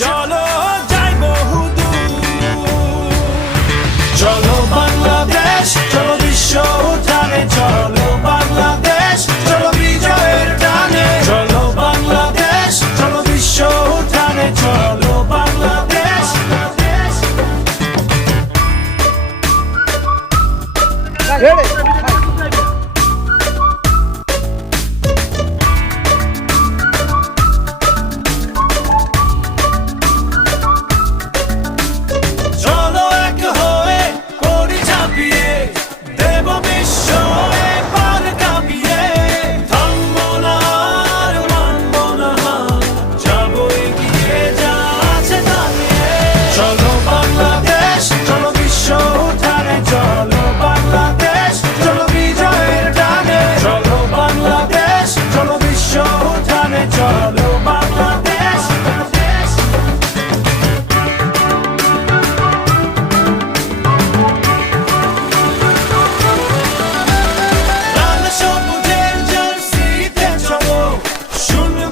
চলো যাই বহুদূর। চলো বাংলাদেশ, চলো বিশ্ব উঠানে, চলো বাংলাদেশ, চলো বিজয়ের টানে। চলো বাংলাদেশ, চলো বিশ্ব উঠানে, চলো বাংলাদেশ। Ready?